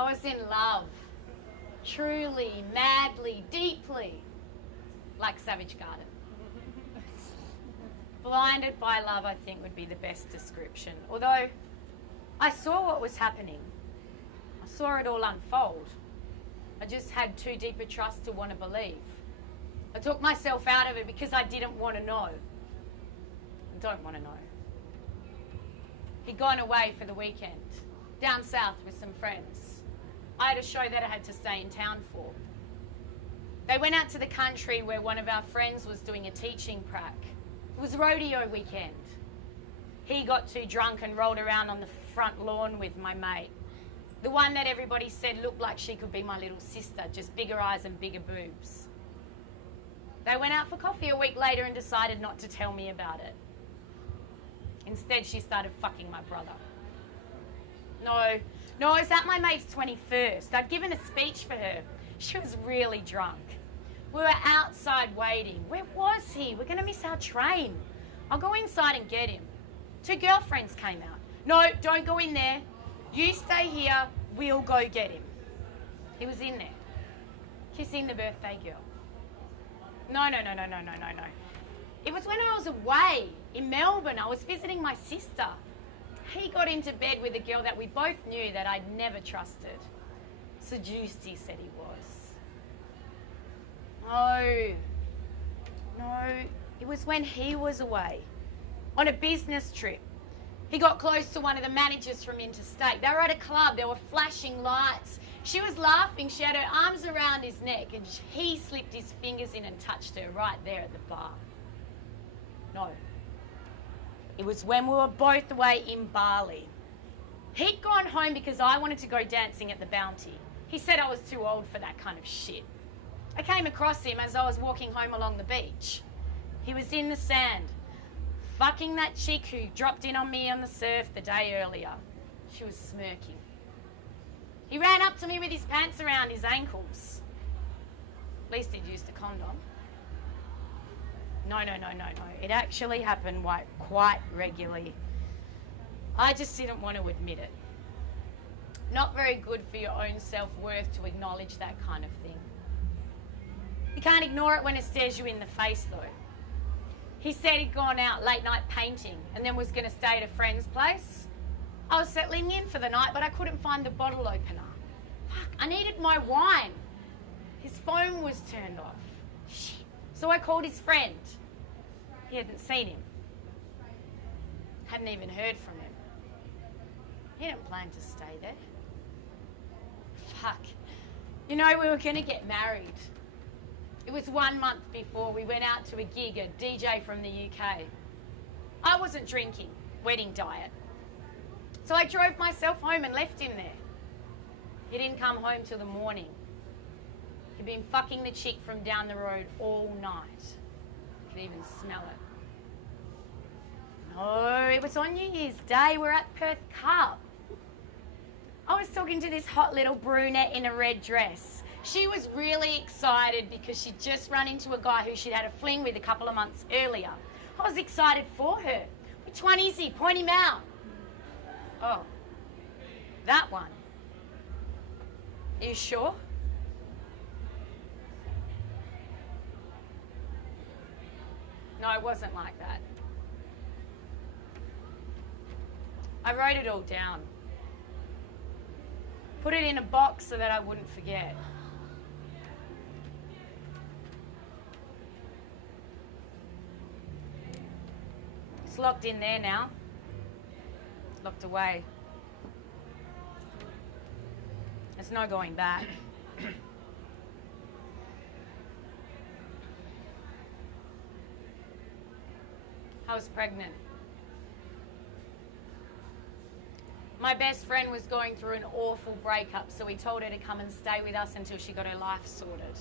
I was in love. Truly, madly, deeply. Like Savage Garden. Blinded by love, I think, would be the best description. Although, I saw what was happening. I saw it all unfold. I just had too deep a trust to want to believe. I took myself out of it because I didn't want to know. I don't want to know. He'd gone away for the weekend, down south with some friends. I had a show that I had to stay in town for. They went out to the country where one of our friends was doing a teaching prac. It was rodeo weekend. He got too drunk and rolled around on the front lawn with my mate. The one that everybody said looked like she could be my little sister, just bigger eyes and bigger boobs. They went out for coffee a week later and decided not to tell me about it. Instead, she started fucking my brother. No, it was at my mate's 21st. I'd given a speech for her. She was really drunk. We were outside waiting. Where was he? We're going to miss our train. I'll go inside and get him. 2 girlfriends came out. No, don't go in there. You stay here. We'll go get him. He was in there, kissing the birthday girl. No. It was when I was away in Melbourne. I was visiting my sister. He got into bed with a girl that we both knew that I'd never trusted. Seduced, he said he was. No, it was when he was away on a business trip. He got close to one of the managers from interstate. They were at a club. There were flashing lights. She was laughing. She had her arms around his neck and he slipped his fingers in and touched her right there at the bar. No. It was when we were both away in Bali. He'd gone home because I wanted to go dancing at the Bounty. He said I was too old for that kind of shit. I came across him as I was walking home along the beach. He was in the sand, fucking that chick who dropped in on me on the surf the day earlier. She was smirking. He ran up to me with his pants around his ankles. At least he'd used a condom. No. It actually happened quite regularly. I just didn't want to admit it. Not very good for your own self-worth to acknowledge that kind of thing. You can't ignore it when it stares you in the face, though. He said he'd gone out late night painting and then was going to stay at a friend's place. I was settling in for the night, but I couldn't find the bottle opener. Fuck, I needed my wine. His phone was turned off. Shit. So I called his friend. He hadn't seen him. Hadn't even heard from him. He didn't plan to stay there. Fuck. You know, we were going to get married. It was 1 month before we went out to a gig, a DJ from the UK. I wasn't drinking, wedding diet. So I drove myself home and left him there. He didn't come home till the morning. He'd been fucking the chick from down the road all night. Could even smell it. No, it was on New Year's Day. We're at Perth Cup. I was talking to this hot little brunette in a red dress. She was really excited because she'd just run into a guy who she'd had a fling with a couple of months earlier. I was excited for her. Which one is he? Point him out. Oh, that one. Are you sure? No, it wasn't like that. I wrote it all down. Put it in a box so that I wouldn't forget. It's locked in there now. Locked away. There's no going back. I was pregnant. My best friend was going through an awful breakup, so we told her to come and stay with us until she got her life sorted.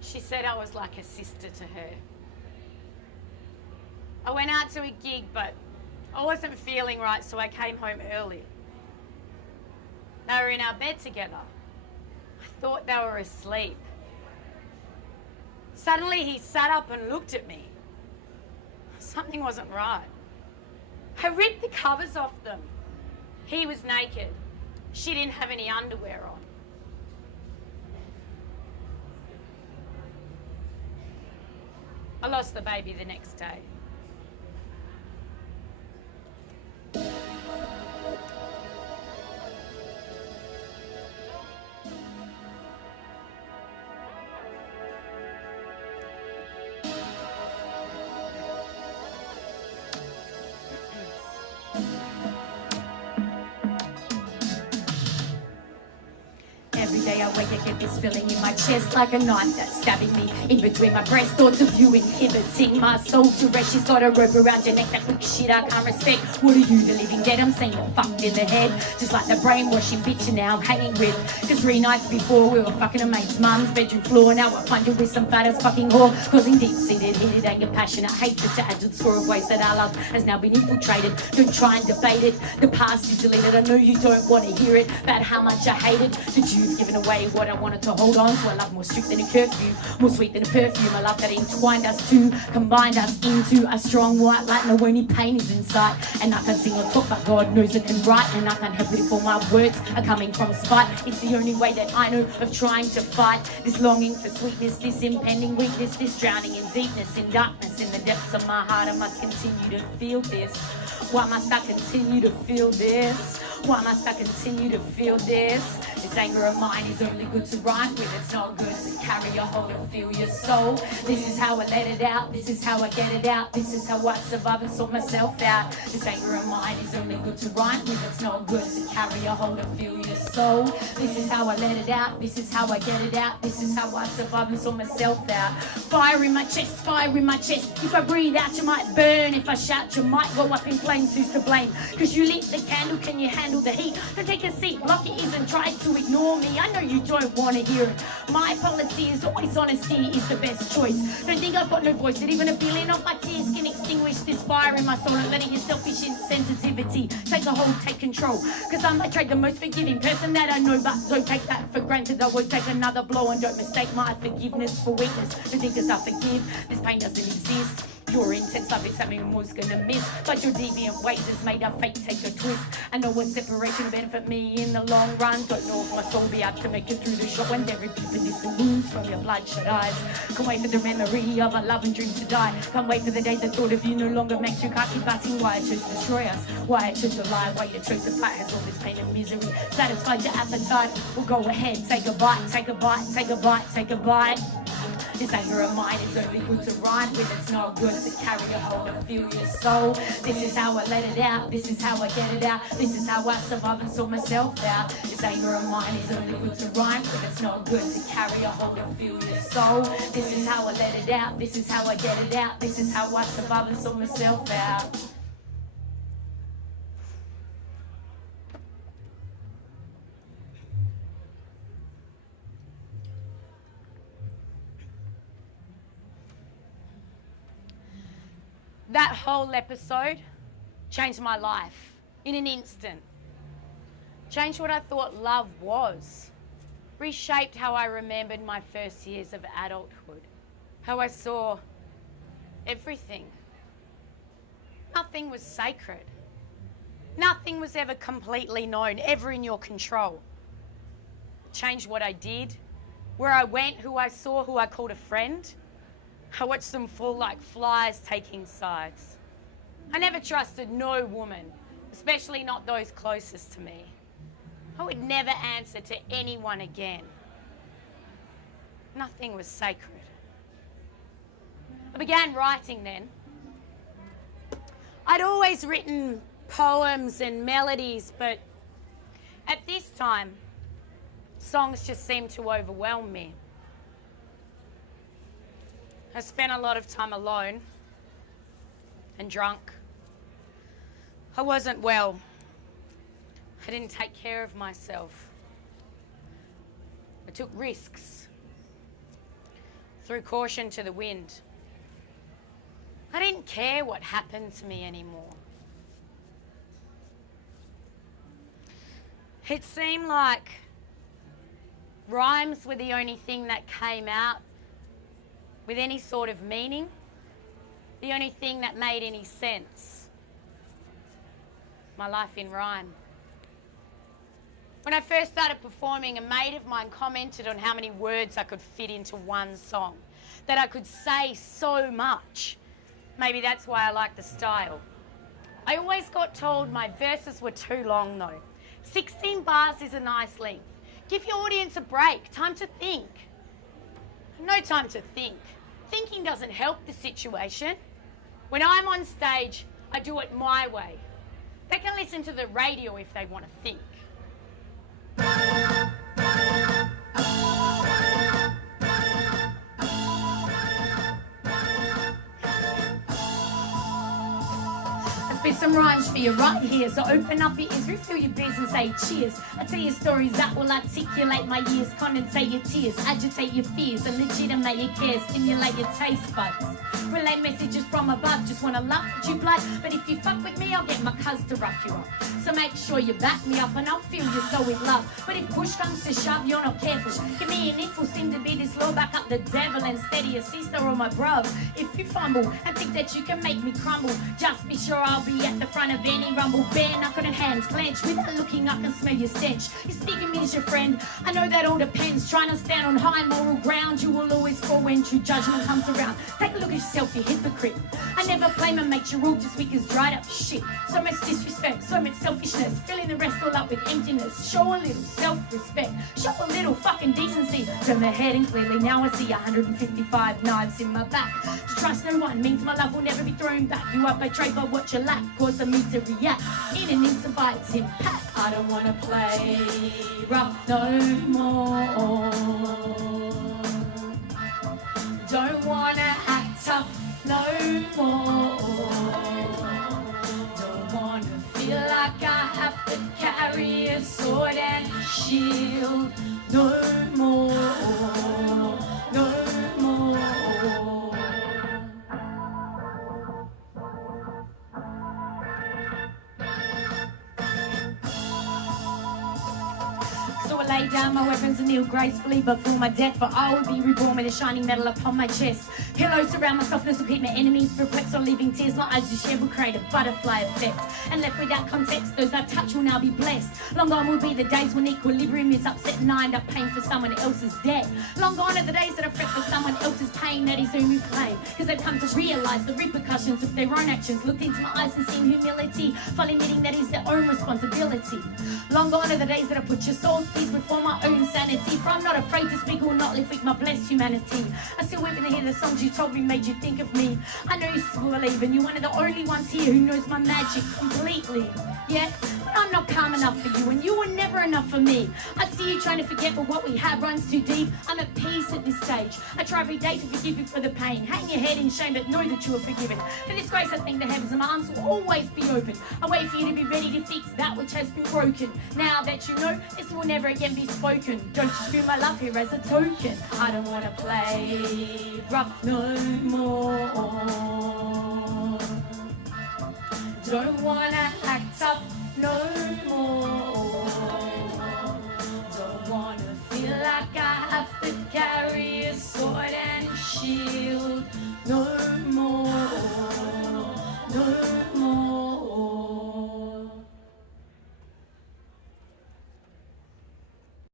She said I was like a sister to her. I went out to a gig, but I wasn't feeling right, so I came home early. They were in our bed together. I thought they were asleep. Suddenly he sat up and looked at me. Something wasn't right. I ripped the covers off them. He was naked. She didn't have any underwear on. I lost the baby the next day. Every day I wake, I get this feeling in my chest like a knife that's stabbing me in between my breast. Thoughts of you inhibiting my soul to rest. She's got a rope around your neck, that quick shit I can't respect. What are you, the living dead? I'm saying you're fucked in the head, just like the brainwashing bitch and now I'm hanging with. Cause 3 nights before we were fucking a mate's mum's bedroom floor. Now I find you with some fat ass fucking whore, causing deep-seated heated anger, passionate hatred to add to the score of ways that our love has now been infiltrated. Don't try and debate it, the past is deleted. I know you don't want to hear it about how much I hated that you've given away what I wanted to hold on to. A love more strict than a curfew, more sweet than a perfume. A love that entwined us two, combined us into a strong white light. No only pain is in sight, and I can sing on top, but God knows I can write, and I can't help it if all my words are coming from spite. It's the only way that I know of trying to fight this longing for sweetness, this impending weakness, this drowning in deepness, in darkness, in the depths of my heart. I must continue to feel this. Why must I continue to feel this? Why must I continue to feel this? This anger of mine is only good to rhyme with. It's not good to carry a hold and feel your soul. This is how I let it out. This is how I get it out. This is how I survive and sort myself out. This anger of mine is only good to rhyme with. It's not good to carry a hold and feel your soul. This is how I let it out. This is how I get it out. This is how I survive and sort myself out. Fire in my chest, fire in my chest. If I breathe out, you might burn. If I shout, you might go up in flames. Who's to blame? Cause you lit the candle, can you handle the heat? Don't take a seat, lock your ears and try to ignore me. I know you don't want to hear it. My policy is always honesty is the best choice. Don't think I've got no voice, that even a billion of my tears can extinguish this fire in my soul. Don't let your selfish insensitivity take a hold, take control. Cause I'm by trade the most forgiving person that I know, but don't take that for granted. I won't take another blow, and don't mistake my forgiveness for weakness. Don't think as I forgive, this pain doesn't exist. Your intense love is something I was gonna miss, but your deviant ways has made our fate take a twist. I know what separation will benefit me in the long run. Don't know if my soul will be able to make it through the shock when there are deep and distant wounds from your bloodshot eyes. Can't wait for the memory of our love and dreams to die. Can't wait for the day the thought of you no longer makes you can't keep asking why I chose to destroy us, why I chose to lie, why you chose to fight. Has all this pain and misery satisfied your appetite? Well, go ahead, take a bite, take a bite, take a bite, take a bite. This anger of mine is only good to rhyme with. It's not good to carry a hold and feel your soul. This is how I let it out. This is how I get it out. This is how I survive and sort myself out. This anger of mine is only good to rhyme with. It's not good to carry a hold and feel your soul. This is how I let it out. This is how I get it out. This is how I survive and sort myself out. That whole episode changed my life in an instant. Changed what I thought love was. Reshaped how I remembered my first years of adulthood. How I saw everything. Nothing was sacred. Nothing was ever completely known, ever in your control. Changed what I did, where I went, who I saw, who I called a friend. I watched them fall like flies taking sides. I never trusted no woman, especially not those closest to me. I would never answer to anyone again. Nothing was sacred. I began writing then. I'd always written poems and melodies, but at this time, songs just seemed to overwhelm me. I spent a lot of time alone and drunk. I wasn't well. I didn't take care of myself. I took risks. Threw caution to the wind. I didn't care what happened to me anymore. It seemed like rhymes were the only thing that came out with any sort of meaning, the only thing that made any sense. My life in rhyme. When I first started performing, a mate of mine commented on how many words I could fit into one song, that I could say so much. Maybe that's why I like the style. I always got told my verses were too long though. 16 bars is a nice length. Give your audience a break, time to think. No time to think. Thinking doesn't help the situation. When I'm on stage, I do it my way. They can listen to the radio if they want to think. Spit some rhymes for you right here, so open up your ears, refill your beers and say cheers. I tell you stories that will articulate my years, condensate your tears, agitate your fears, and legitimate your cares, stimulate your taste buds. Relay messages from above, just wanna laugh at you blood, but if you fuck with me, I'll get my cuz to rough you up. So make sure you back me up and I'll feel you so in love. But if push comes to shove, you're not careful. Give me an if will seem to be this low, back up the devil and steady a sister or my bruv. If you fumble and think that you can make me crumble, just be sure I'll be at the front of any rumble. Bare knuckled and hands clenched, without looking I can smell your stench. You speak of me as your friend, I know that all depends. Trying to stand on high moral ground, you will always fall when true judgment comes around. Take a look at yourself, you hypocrite. I never blame and make your all just weak as dried up shit. So much disrespect, so much selfishness, filling the rest all up with emptiness. Show a little self-respect, show a little fucking decency. Turn my head and clearly now I see 155 knives in my back. To trust no one means my love will never be thrown back. You are betrayed by what you lack, cause me to react in an instant by its impact. I don't wanna play rough no more. Don't wanna act tough no more. Don't wanna feel like I have to carry a sword and shield no more. No more. So I lay down my weapons and kneel gracefully before my death, for I will be reborn with a shining medal upon my chest. Pillows surround my softness will keep my enemies perplexed, or leaving tears my eyes to shed will create a butterfly effect. And left without context, those I touch will now be blessed. Long gone will be the days when equilibrium is upset and I end up paying for someone else's debt. Long gone are the days that I fret for someone else's pain, that is whom we claim, because they've come to realise the repercussions of their own actions. Looked into my eyes and seen humility, finally admitting that is their own responsibility. Long gone are the days that I put your soul's peace before my own sanity, for I'm not afraid to speak or not live with my blessed humanity. I still weep when I hear the songs you told me made you think of me. I know you still believe, and you're one of the only ones here who knows my magic completely. Yeah, but I'm not calm enough for you, and you were never enough for me. I see you trying to forget, but what we have runs too deep. I'm at peace at this stage. I try every day to forgive you for the pain. Hang your head in shame, but know that you are forgiven. For this grace I thank the heavens, and my arms will always be open. I wait for you to be ready to fix that which has been broken. Now that you know, this will never again be spoken. Don't you feel my love here as a token? I don't wanna play rough no more. Don't wanna act tough no